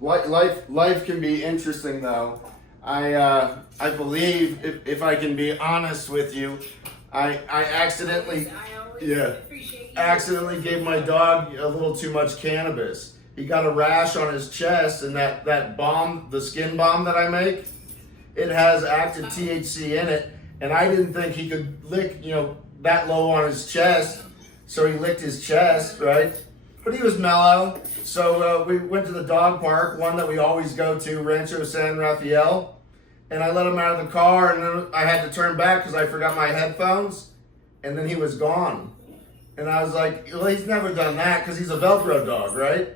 Life can be interesting though. I believe if I can be honest with you, I accidentally accidentally gave my dog a little too much cannabis. He got a rash on his chest, and that balm, the skin balm that I make, it has active THC in it, and I didn't think he could lick that low on his chest, so he licked his chest, right? But he was mellow. So we went to the dog park, one that we always go to, Rancho San Rafael. And I let him out of the car, and then I had to turn back because I forgot my headphones. And then he was gone. And I was like, well, he's never done that because he's a Velcro dog, right?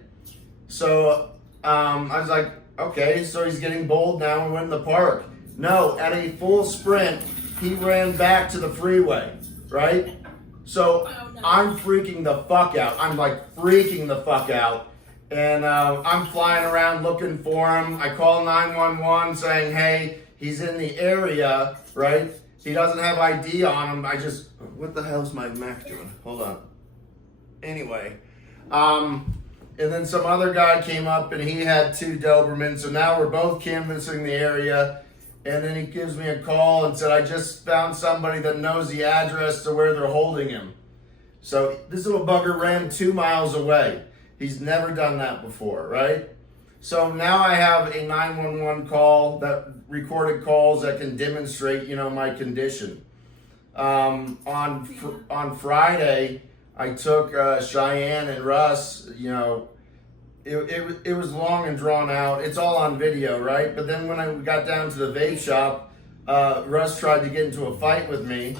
So I was like, okay, so he's getting bold now. We went in the park. No, at a full sprint, he ran back to the freeway, right? So I'm freaking the fuck out. I'm like freaking the fuck out. And I'm flying around looking for him. I call 911 saying, hey, he's in the area, right? He doesn't have ID on him. What the hell's my Mac doing? Hold on. Anyway, and then some other guy came up and he had 2 Dobermans. So now we're both canvassing the area. And then he gives me a call and said, I just found somebody that knows the address to where they're holding him. So this little bugger ran 2 miles away. He's never done that before, right? So now I have a 911 call, that recorded calls that can demonstrate, my condition. On Friday, I took Cheyenne and Russ, it was long and drawn out. It's all on video, right? But then when I got down to the vape shop, Russ tried to get into a fight with me,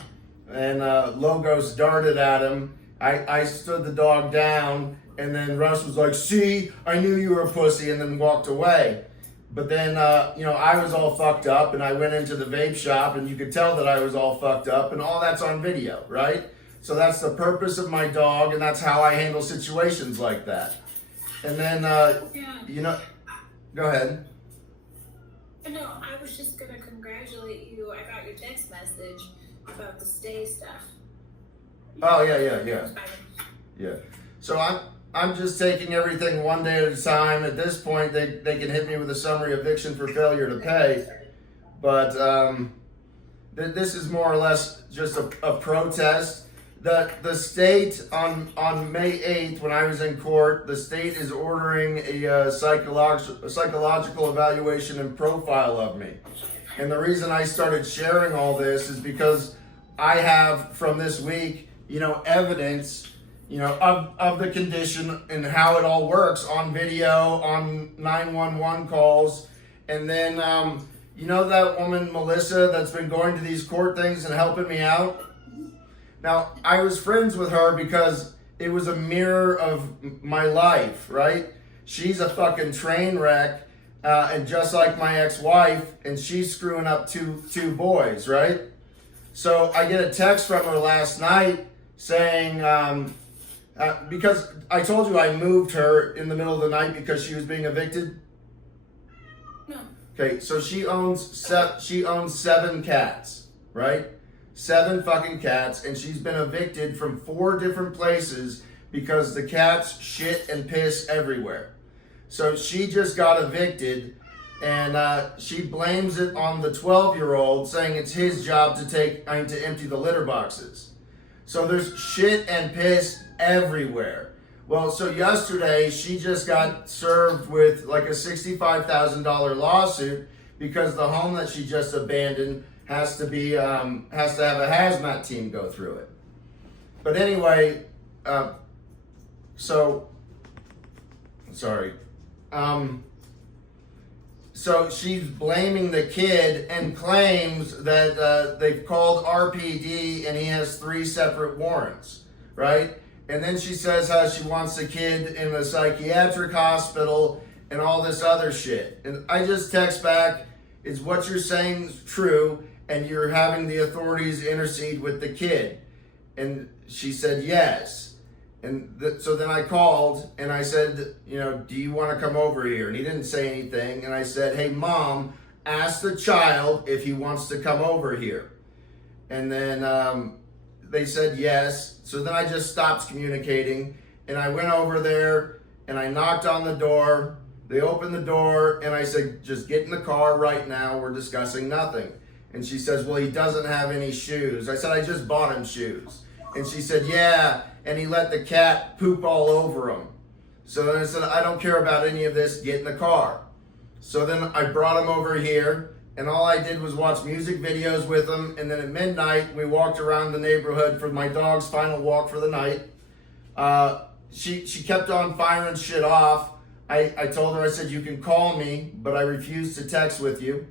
and Logos darted at him. I stood the dog down, and then Russ was like, see, I knew you were a pussy, and then walked away. But then, I was all fucked up, and I went into the vape shop, and you could tell that I was all fucked up, and all that's on video, right? So that's the purpose of my dog, and that's how I handle situations like that. And then, go ahead. No, I was just going to congratulate you. I got your text message about the stay stuff. Oh, yeah. So I'm just taking everything one day at a time. At this point, they can hit me with a summary eviction for failure to pay. But this is more or less just a protest. The state on May 8th, when I was in court, the state is ordering a psychological evaluation and profile of me. And the reason I started sharing all this is because I have, from this week, evidence, of the condition and how it all works on video, on 911 calls. And then, that woman, Melissa, that's been going to these court things and helping me out. Now, I was friends with her because it was a mirror of my life, right? She's a fucking train wreck, and just like my ex-wife, and she's screwing up two boys, right? So I get a text from her last night saying, because I told you I moved her in the middle of the night because she was being evicted. No. Okay, so she owns 7 cats, right? 7 fucking cats, and she's been evicted from 4 different places because the cats shit and piss everywhere. So she just got evicted, and she blames it on the 12-year-old, saying it's his job to empty the litter boxes. So there's shit and piss everywhere. Well, so yesterday she just got served with like a $65,000 lawsuit because the home that she just abandoned has to have a hazmat team go through it. But anyway, so she's blaming the kid and claims that they've called RPD and he has 3 separate warrants, right? And then she says how she wants the kid in a psychiatric hospital and all this other shit. And I just text back, is what you're saying is true, and you're having the authorities intercede with the kid? And she said yes. And so then I called and I said, do you want to come over here? And he didn't say anything. And I said, hey, Mom, ask the child if he wants to come over here. And then they said yes. So then I just stopped communicating. And I went over there and I knocked on the door. They opened the door, and I said, just get in the car right now. We're discussing nothing. And she says, well, he doesn't have any shoes. I said, I just bought him shoes. And she said, yeah, and he let the cat poop all over him. So then I said, I don't care about any of this. Get in the car. So then I brought him over here, and all I did was watch music videos with him. And then at midnight, we walked around the neighborhood for my dog's final walk for the night. She kept on firing shit off. I told her, I said, you can call me, but I refuse to text with you.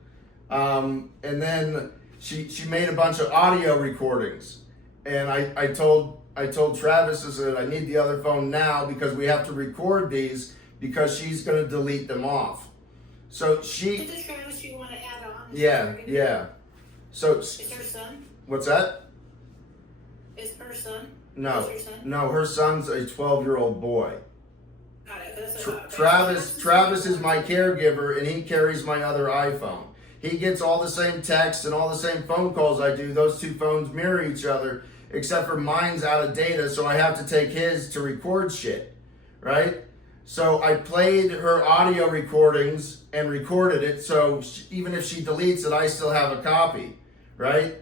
And then she made a bunch of audio recordings. And I told Travis, I said, I need the other phone now because we have to record these because she's going to delete them off. So she... To the Travis you want to add on? Yeah. So... Is her son? What's that? Is her son? No. Is her son? No, her son's a 12-year-old boy. Got it. That's okay. Travis is my caregiver, and he carries my other iPhone. He gets all the same texts and all the same phone calls I do. Those two phones mirror each other, except for mine's out of data, so I have to take his to record shit, right? So I played her audio recordings and recorded it, so even if she deletes it, I still have a copy, right?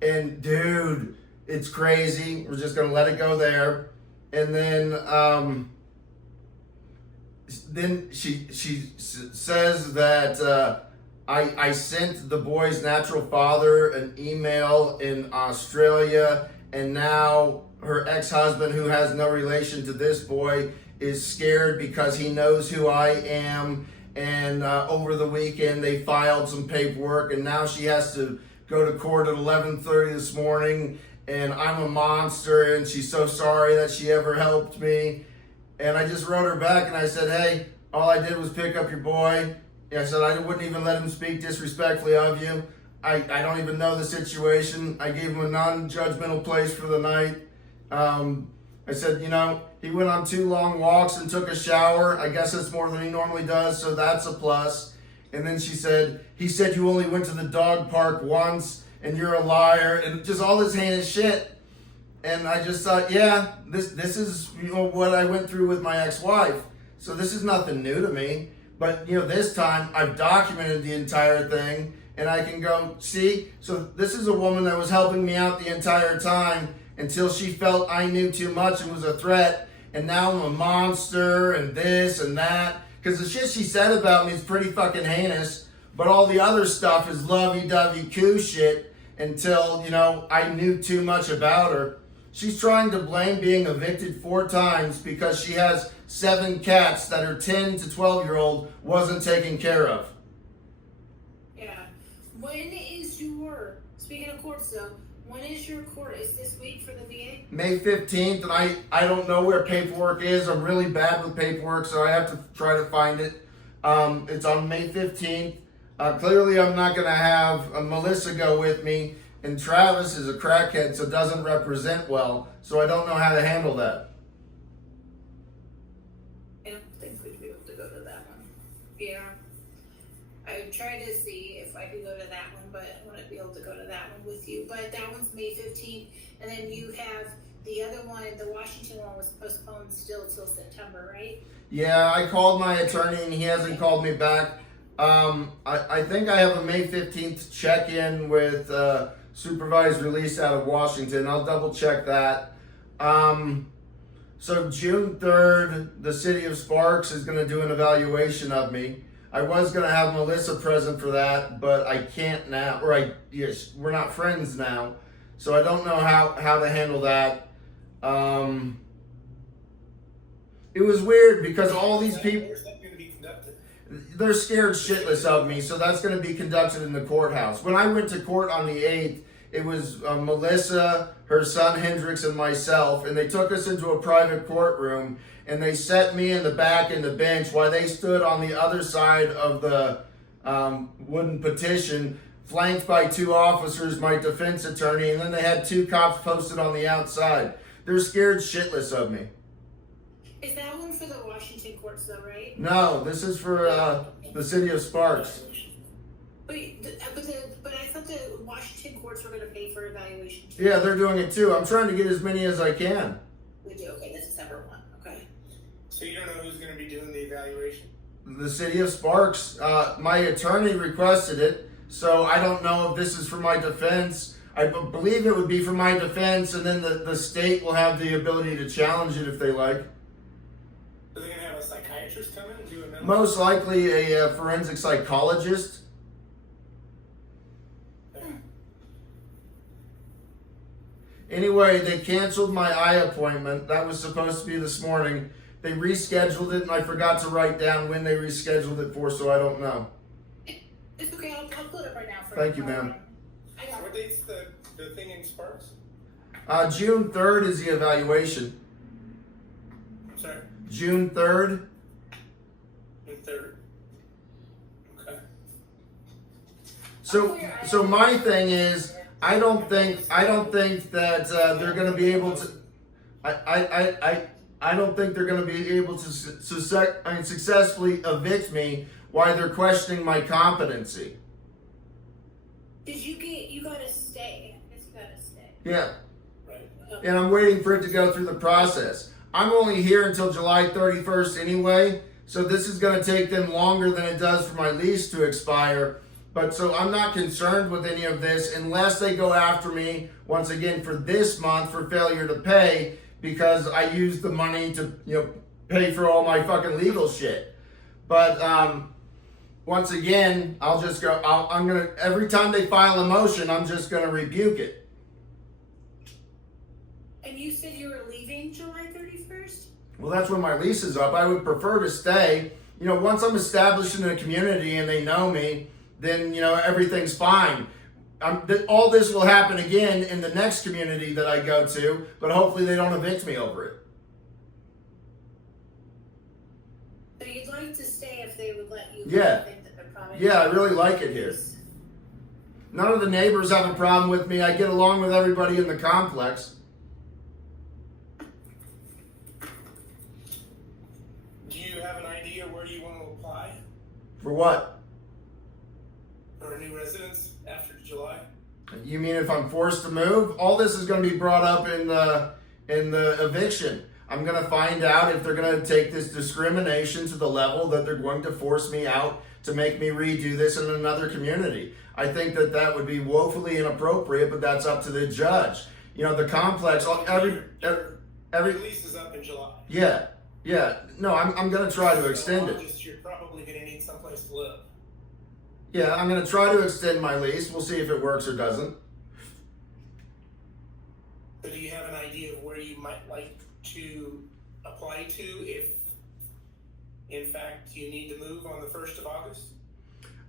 And dude, it's crazy. We're just gonna let it go there. And then she says that I sent the boy's natural father an email in Australia, and now her ex-husband, who has no relation to this boy, is scared because he knows who I am. And over the weekend, they filed some paperwork, and now she has to go to court at 11:30 this morning, and I'm a monster, and she's so sorry that she ever helped me. And I just wrote her back, and I said, hey, all I did was pick up your boy. I said, I wouldn't even let him speak disrespectfully of you. I don't even know the situation. I gave him a non-judgmental place for the night. I said, he went on 2 long walks and took a shower. I guess that's more than he normally does, so that's a plus. And then she said, he said you only went to the dog park once, and you're a liar, and just all this heinous shit. And I just thought, yeah, this is what I went through with my ex-wife. So this is nothing new to me. But this time I've documented the entire thing, and I can go, see, so this is a woman that was helping me out the entire time until she felt I knew too much and was a threat, and now I'm a monster and this and that. Because the shit she said about me is pretty fucking heinous, but all the other stuff is lovey-dovey coo shit until, I knew too much about her. She's trying to blame being evicted 4 times because she has 7 cats that her 10 to 12-year-old wasn't taken care of. Yeah. Speaking of courts though, when is your court? Is this week for the VA? May 15th, and I don't know where paperwork is. I'm really bad with paperwork, so I have to try to find it. It's on May 15th. Clearly, I'm not going to have Melissa go with me, and Travis is a crackhead, so doesn't represent well, so I don't know how to handle that. I don't think we'd be able to go to that one. Yeah. I tried to see if I could go to that one, but I wouldn't be able to go to that one with you. But that one's May 15th, and then you have the other one, the Washington one was postponed still till September, right? Yeah, I called my attorney, and he hasn't called me back. I think I have a May 15th check-in with supervised release out of Washington. I'll double check that. So June 3rd, the city of Sparks is going to do an evaluation of me. I was going to have Melissa present for that, but I can't now. Yes, we're not friends now, so I don't know how to handle that. It was weird because all these people, where's that going to be conducted? they're scared shitless of me, so that's going to be conducted in the courthouse. When I went to court on the 8th, it was Melissa, her son Hendrix, and myself, and they took us into a private courtroom, and they set me in the back in the bench while they stood on the other side of the wooden petition, flanked by 2 officers, my defense attorney, and then they had 2 cops posted on the outside. They're scared shitless of me. Is that one for the Washington courts though, right? No, this is for the city of Sparks. But I thought the Washington courts were going to pay for evaluation too. Yeah, they're doing it too. I'm trying to get as many as I can. We do. Okay, that's a separate one. Okay. So you don't know who's going to be doing the evaluation? The city of Sparks. My attorney requested it, so I don't know if this is for my defense. I believe it would be for my defense, and then the state will have the ability to challenge it if they like. Are they going to have a psychiatrist come in and do a medical? Most likely a forensic psychologist. Anyway, they canceled my eye appointment. That was supposed to be this morning. They rescheduled it, and I forgot to write down when they rescheduled it for, so I don't know. It's okay, I'll pull it up right now for Thank you, ma'am. I got What date's the thing in Sparks? June 3rd is the evaluation. I'm sorry, June 3rd. June 3rd. Okay. So my thing is, I don't think that they're going to be able to. I don't think they're going to be able to successfully evict me while they're questioning my competency. you gotta stay. I guess you gotta stay. Yeah, Right. and I'm waiting for it to go through the process. I'm only here until July 31st anyway, so this is going to take them longer than it does for my lease to expire. But so I'm not concerned with any of this unless they go after me once again for this month for failure to pay because I used the money to pay for all my fucking legal shit. But once again, I'll just go. I'm gonna every time they file a motion, I'm just gonna rebuke it. And you said you were leaving July 31st? Well, that's when my lease is up. I would prefer to stay. Once I'm established in a community and they know me, then everything's fine. All this will happen again in the next community that I go to, but hopefully they don't evict me over it. So you'd like to stay if they would let you? Yeah. Think that they're probably Yeah, I really like it here. None of the neighbors have a problem with me. I get along with everybody in the complex. Do you have an idea where you want to apply For what? for a new residence after July? You mean if I'm forced to move? All this is going to be brought up in the eviction. I'm going to find out if they're going to take this discrimination to the level that they're going to force me out to make me redo this in another community. I think that would be woefully inappropriate, but that's up to the judge. The complex, every Your lease is up in July. yeah. No, I'm going to try to extend it. You're probably going to need someplace to live. Yeah, I'm going to try to extend my lease. We'll see if it works or doesn't. So do you have an idea of where you might like to apply to if, in fact, you need to move on the 1st of August?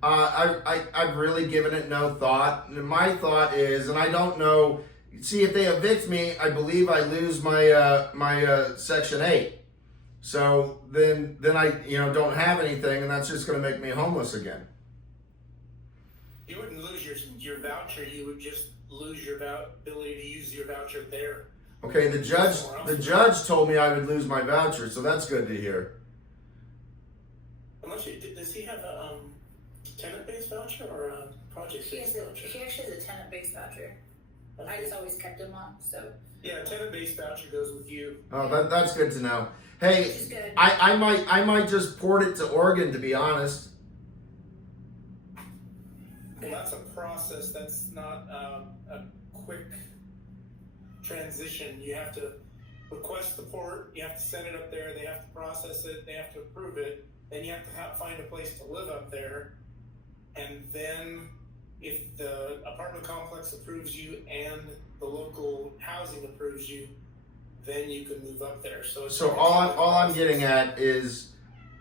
I've really given it no thought. And my thought is, and I don't know. See, if they evict me, I believe I lose my Section 8. So then I don't have anything, and that's just going to make me homeless again. You wouldn't lose your voucher. You would just lose your ability to use your voucher there. Okay, the judge told me I would lose my voucher, so that's good to hear. Does he have a tenant-based voucher or a project-based voucher? He actually has a tenant-based voucher. I just always kept him on, so. Yeah, a tenant-based voucher goes with you. Oh, that's good to know. Hey, Which is good. I might just port it to Oregon, to be honest. Well, that's a process. That's not a quick transition. You have to request the port. You have to send it up there. They have to process it. They have to approve it. Then you have to find a place to live up there. And then if the apartment complex approves you and the local housing approves you, then you can move up there. So all I'm getting at is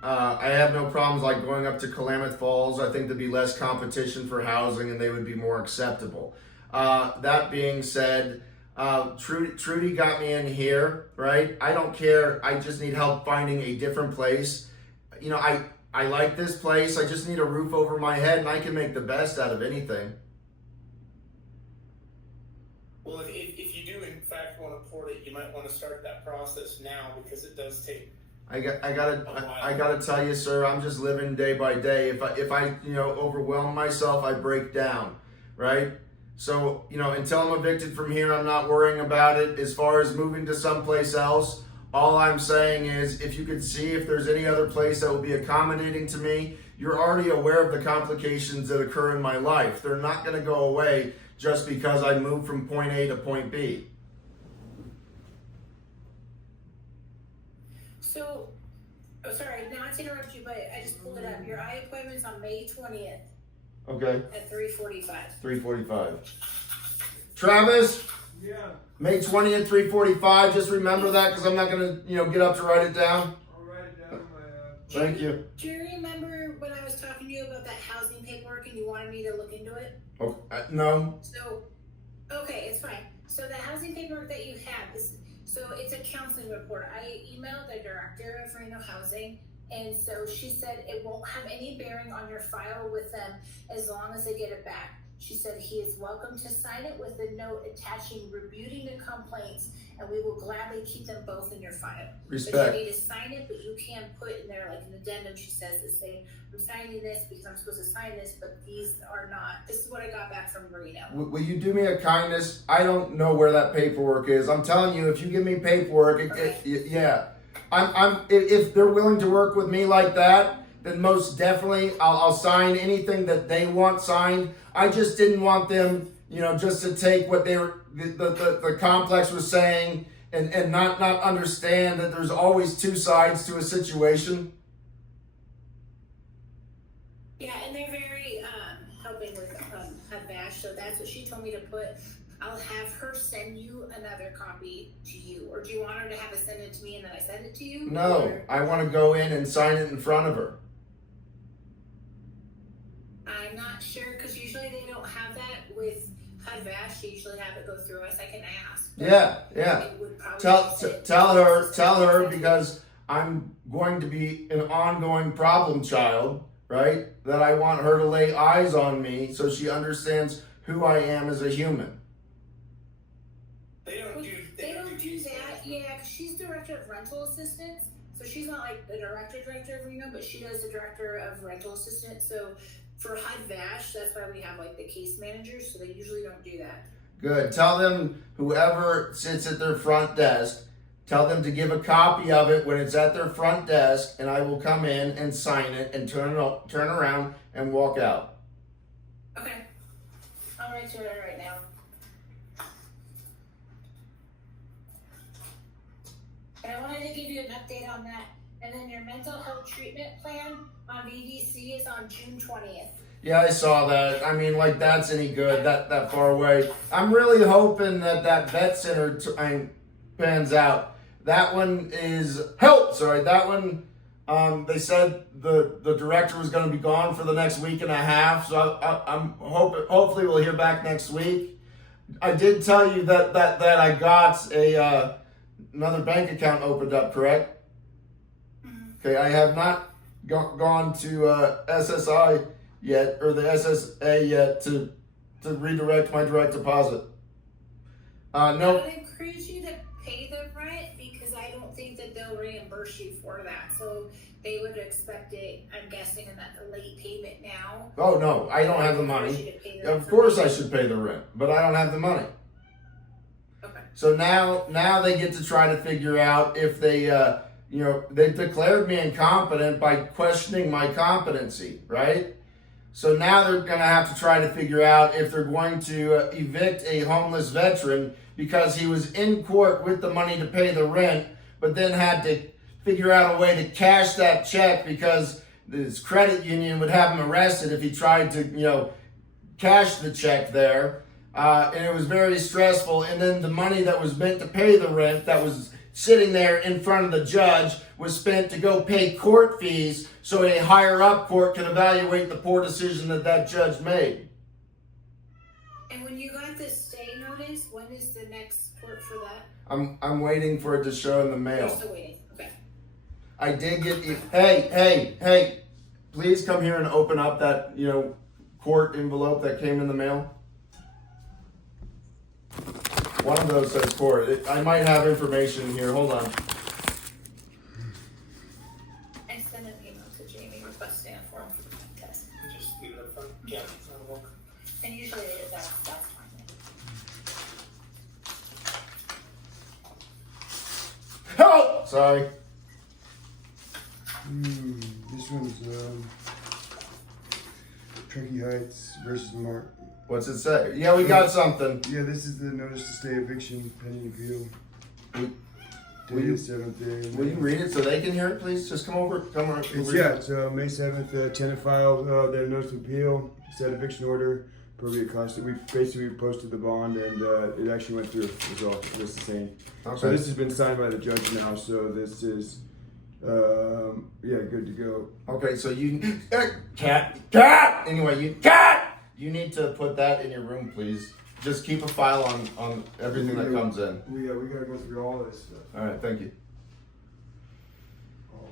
I have no problems like going up to Klamath Falls. I think there'd be less competition for housing and they would be more acceptable. That being said, Trudy got me in here, right? I don't care. I just need help finding a different place. I like this place. I just need a roof over my head and I can make the best out of anything. Well, if you do in fact want to port it, you might want to start that process now because it does take. I gotta tell you, sir. I'm just living day by day. If I overwhelm myself, I break down, right? So until I'm evicted from here, I'm not worrying about it. As far as moving to someplace else, All I'm saying is, if you could see if there's any other place that will be accommodating to me, you're already aware of the complications that occur in my life. They're not going to go away just because I moved from point A to point B. So, oh, sorry, not to interrupt you, but I just pulled it up. Your eye appointment's on May 20th Okay, at 3:45. 3:45. Travis, Yeah, May 20th, 3:45. Just remember that because I'm not going to, get up to write it down. I'll write it down in my, Thank you. Do you remember when I was talking to you about that housing paperwork and you wanted me to look into it? Oh, no. So, okay, it's fine. So the housing paperwork that you have is, so it's a counseling report. I emailed the director of Reno Housing, and so she said it won't have any bearing on your file with them as long as they get it back. She said he is welcome to sign it with a note attaching rebuting the complaints, and we will gladly keep them both in your file. Respect. But you need to sign it, but you can't put in there like an addendum. She says to say, I'm signing this because I'm supposed to sign this, but these are not. This is what I got back from Reno. Will you do me a kindness? I don't know where that paperwork is. I'm telling you, if you give me paperwork, yeah. If they're willing to work with me like that, then most definitely I'll sign anything that they want signed. I just didn't want them, just to take what they were, the complex was saying and not understand that there's always two sides to a situation. Yeah, and they're very helping with HUD-VASH, so that's what she told me to put. I'll have her send you another copy to you, or do you want her to have it send it to me and then I send it to you? No, Or, I want to go in and sign it in front of her. I'm not sure, because usually they don't have that with HUD-VASH. They usually have it go through us. I can ask. Yeah. It would probably Tell her because I'm going to be an ongoing problem child, right? That I want her to lay eyes on me so she understands who I am as a human. They don't do that. Yeah, because she's director of rental assistance. So she's not like the director of Reno, but she does the director of rental assistance. So for HUD-VASH, that's why we have like the case managers. So they usually don't do that. Good. Tell them whoever sits at their front desk, tell them to give a copy of it when it's at their front desk, and I will come in and sign it and turn around and walk out. Okay. I'll write to her right now. And I wanted to give you an update on that. And then your mental health treatment plan on VDC is on June 20th. Yeah, I saw that. I mean, like, that's any good, that far away. I'm really hoping that vet center pans out. That one is that one, they said the director was going to be gone for the next week and a half, so I'm hopefully we'll hear back next week. I did tell you that I got another bank account opened up, correct? Okay, I have not gone to SSI yet, or the SSA yet, to redirect my direct deposit. I No. would encourage you to pay the rent because I don't think that they'll reimburse you for that. So they would expect it, I'm guessing, in that late payment now. Oh no, I don't have the money. Of course I should pay the rent, but I don't have the money. Okay. So now they get to try to figure out if they, they declared me incompetent by questioning my competency, right? So now they're going to have to try to figure out if they're going to evict a homeless veteran because he was in court with the money to pay the rent, but then had to figure out a way to cash that check because his credit union would have him arrested if he tried to, cash the check there. And it was very stressful. And then the money that was meant to pay the rent that was sitting there in front of the judge was spent to go pay court fees so a higher up court could evaluate the poor decision that judge made. And when you got this stay notice, when is the next court for that? I'm waiting for it to show in the mail. You're still waiting. Okay. I did get hey, please come here and open up that, court envelope that came in the mail. One of those says court. I might have information here. Hold on. I sent an email to Jamie requesting a form for the test. just leave it up front. Yeah, that'll work. And usually that's fine. Oh, sorry. This one's Truckee Heights versus Mark. What's it say? Yeah, we got something. Yeah, this is the notice to stay eviction pending appeal. Will you- 7th day. Will you read it so they can hear it, please? Just come over. It's May 7th, tenant filed their notice of appeal, set eviction order, appropriate cost. We basically posted the bond and it actually went through as well. It's the same. Okay. So this has been signed by the judge now, so this is, good to go. Okay, so you cat. Anyway, you need to put that in your room, please. Just keep a file on everything that comes in. We gotta go through all this stuff. All right, thank you.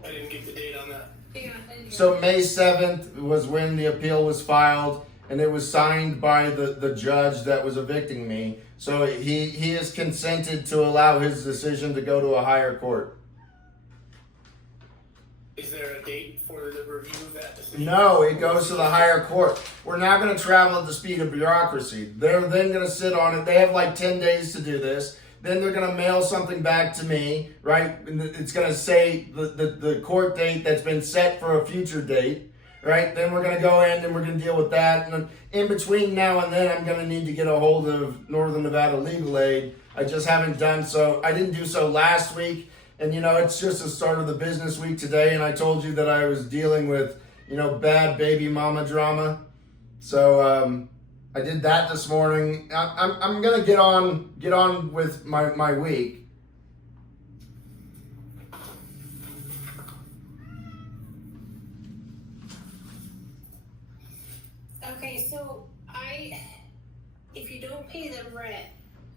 I didn't get the date on that. Yeah, I didn't hear So that. May 7th was when the appeal was filed, and it was signed by the judge that was evicting me. So he has consented to allow his decision to go to a higher court. Is there a date for the review of that decision? No, it goes to the higher court. We're now going to travel at the speed of bureaucracy. They're then going to sit on it. They have like 10 days to do this. Then they're going to mail something back to me, right? And it's going to say the court date that's been set for a future date, right? Then we're going to go in and we're going to deal with that. And in between now and then, I'm going to need to get a hold of Northern Nevada Legal Aid. I just haven't done so. I didn't do so last week. And, it's just the start of the business week today. And I told you that I was dealing with, bad baby mama drama. So I did that this morning. I'm going to get on with my week. Okay, so if you don't pay the rent,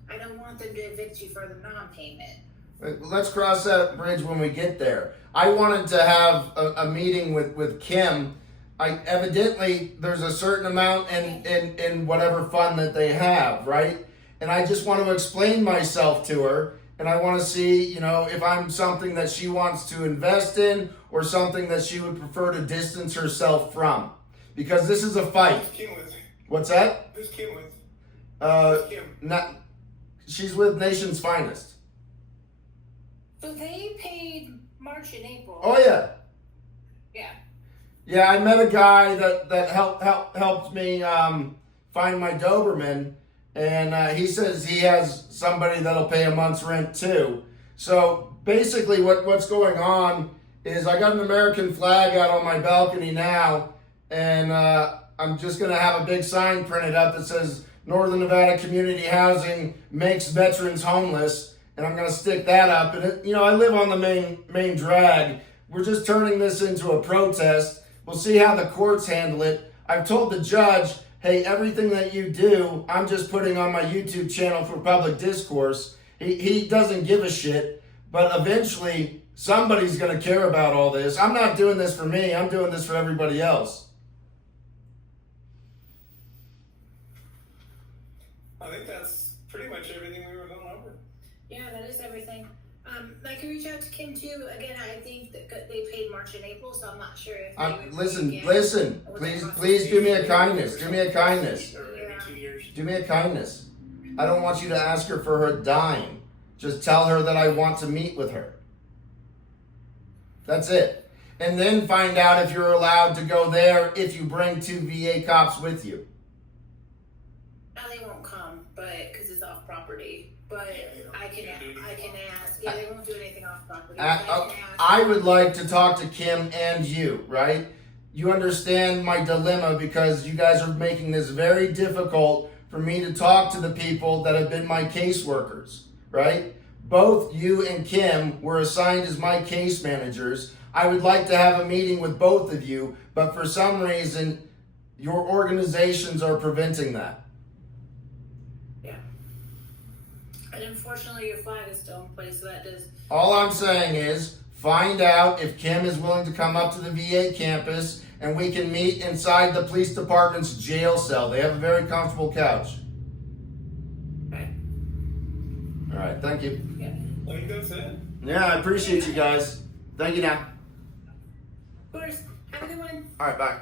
I don't want them to evict you for the non-payment. Let's cross that bridge when we get there. I wanted to have a meeting with Kim. Evidently there's a certain amount in whatever fund that they have, right? And I just want to explain myself to her, and I want to see, if I'm something that she wants to invest in or something that she would prefer to distance herself from. Because this is a fight. Who's Kim with? What's that? Who's Kim with? Kim. She's with Nation's Finest. So they paid March and April. Oh yeah. Yeah. Yeah, I met a guy that helped me find my Doberman, and he says he has somebody that'll pay a month's rent too. So basically, what's going on is I got an American flag out on my balcony now, and I'm just gonna have a big sign printed up that says Northern Nevada Community Housing makes veterans homeless. And I'm going to stick that up. And, I live on the main drag. We're just turning this into a protest. We'll see how the courts handle it. I've told the judge, hey, everything that you do, I'm just putting on my YouTube channel for public discourse. He doesn't give a shit. But eventually, somebody's going to care about all this. I'm not doing this for me. I'm doing this for everybody else. I think that's pretty much everything we were going over. Yeah, that is everything. I can reach out to Kim too. Again, I think that they paid March and April, so I'm not sure if they would Listen, pay again. please do me a kindness. Do me a kindness. Or every 2 years. Do me a kindness. I don't want you to ask her for her dime. Just tell her that I want to meet with her. That's it. And then find out if you're allowed to go there if you bring 2 VA cops with you. No, they won't come, because it's off property. But I can ask. Yeah, they won't do anything off property. But I can ask. I would like to talk to Kim and you, right? You understand my dilemma because you guys are making this very difficult for me to talk to the people that have been my caseworkers, right? Both you and Kim were assigned as my case managers. I would like to have a meeting with both of you, but for some reason, your organizations are preventing that. Yeah. And unfortunately, your flag is still in place, so that does. All I'm saying is find out if Kim is willing to come up to the VA campus and we can meet inside the police department's jail cell. They have a very comfortable couch. Okay. All right, thank you. Yeah. I think that's it. Yeah, I appreciate you guys. Thank you now. Of course. Have a good one. All right, bye.